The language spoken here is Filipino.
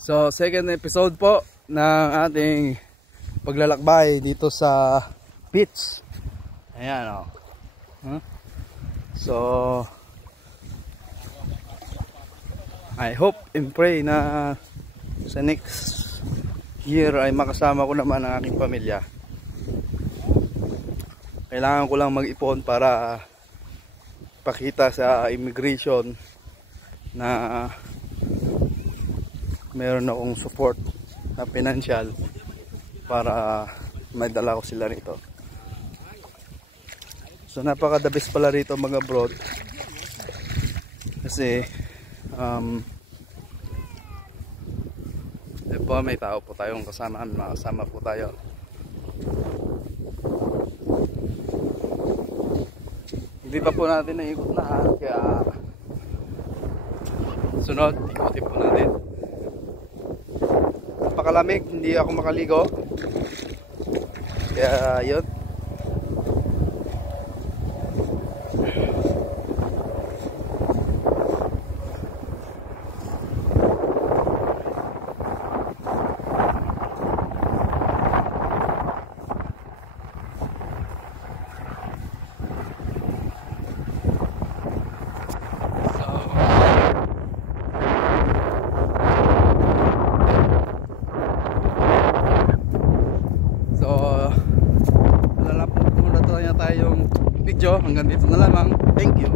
So, second episode po ng ating paglalakbay dito sa beach. Ayan o. So, I hope and pray na sa next year ay makasama ko naman ang aking pamilya. Kailangan ko lang mag-ipon para pakita sa immigration na meron akong support na financial para may dala ko sila rito. So napaka the best pala rito mga bro, kasi po, may tao po tayong kasama, makasama po tayo. Hindi pa po natin naikot lahat, kaya sunod ikutin po natin. Napakalamig, hindi ako makaligo, kaya yun. Tayong video hanggang dito na lamang. Thank you.